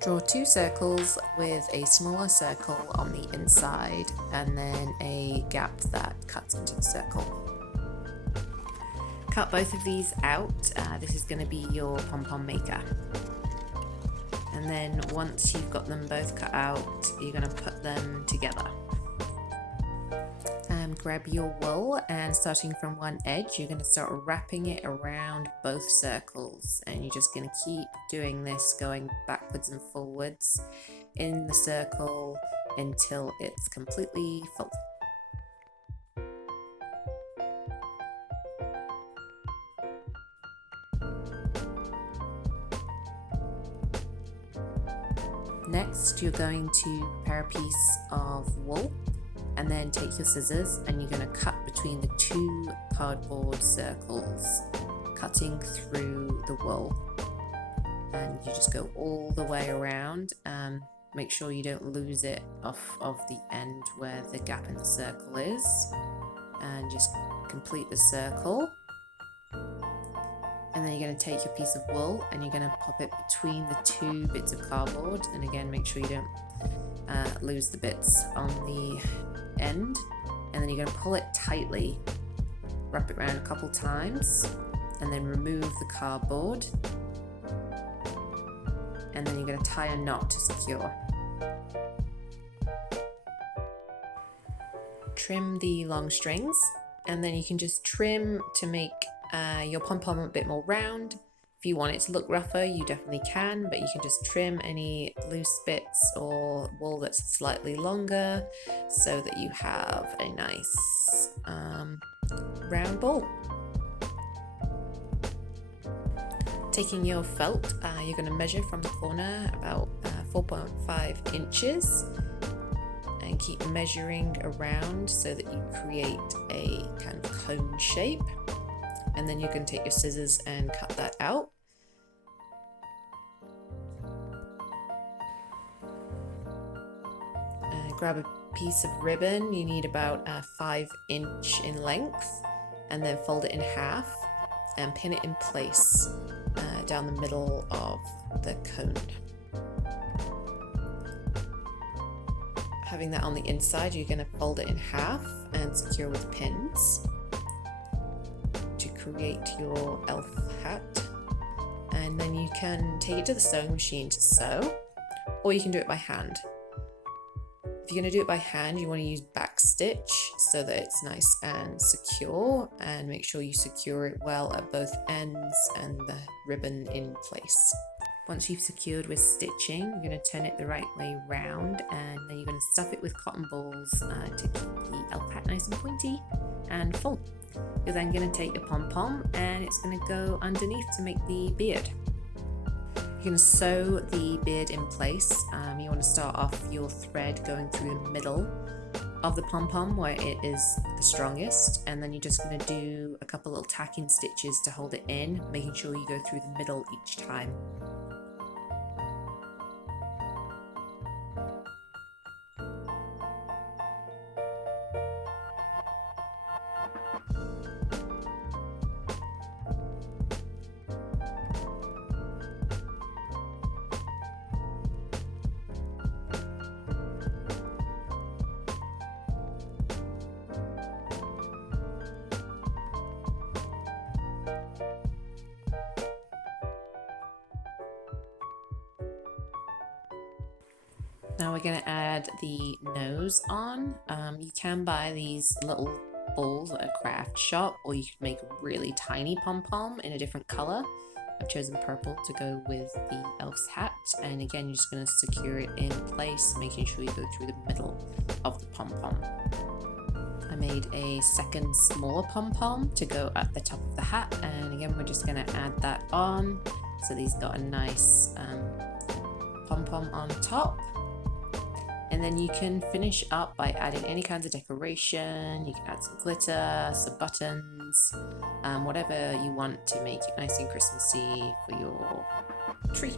Draw 2 circles with a smaller circle on the inside and then a gap that cuts into the circle. Cut both of these out. This is going to be your pom-pom maker. And then once you've got them both cut out, you're going to put them together. Grab your wool, and starting from one edge, you're going to start wrapping it around both circles, and you're just going to keep doing this, going backwards and forwards in the circle until it's completely full. Next, you're going to prepare a piece of wool, and then take your scissors and you're going to cut between the 2 cardboard circles, cutting through the wool. And you just go all the way around. Make sure you don't lose it off of the end where the gap in the circle is, and just complete the circle. And then you're going to take your piece of wool and you're going to pop it between the 2 bits of cardboard, and again make sure you don't lose the bits on the end. And then you're going to pull it tightly, wrap it around a couple times, and then remove the cardboard, and then you're going to tie a knot to secure. Trim the long strings, and then you can just trim to make your pom-pom a bit more round. If you want it to look rougher, you definitely can, but you can just trim any loose bits or wool that's slightly longer so that you have a nice round ball. Taking your felt, you're going to measure from the corner about 4.5 inches and keep measuring around so that you create a kind of cone shape. And then you can take your scissors and cut that out. Grab a piece of ribbon. You need about 5 inch in length, and then fold it in half and pin it in place down the middle of the cone. Having that on the inside, you're going to fold it in half and secure with pins to create your elf hat. And then you can take it to the sewing machine to sew, or you can do it by hand. If you're going to do it by hand, you want to use back stitch so that it's nice and secure, and make sure you secure it well at both ends and the ribbon in place. Once you've secured with stitching, you're going to turn it the right way round, and then you're going to stuff it with cotton balls to keep the elf hat nice and pointy and full. You're then going to take your pom-pom and it's going to go underneath to make the beard. You're going to sew the beard in place. You want to start off your thread going through the middle of the pom-pom where it is the strongest, and then you're just going to do a couple little tacking stitches to hold it in, making sure you go through the middle each time. Now we're going to add the nose on. You can buy these little balls at a craft shop, or you could make a really tiny pom-pom in a different color. I've chosen purple to go with the elf's hat, and again you're just going to secure it in place, making sure you go through the middle of the pom-pom. I made a second smaller pom-pom to go at the top of the hat, and again we're just going to add that on so these got a nice pom-pom on top. And then you can finish up by adding any kinds of decoration. You can add some glitter, some buttons, whatever you want to make it nice and Christmassy for your tree.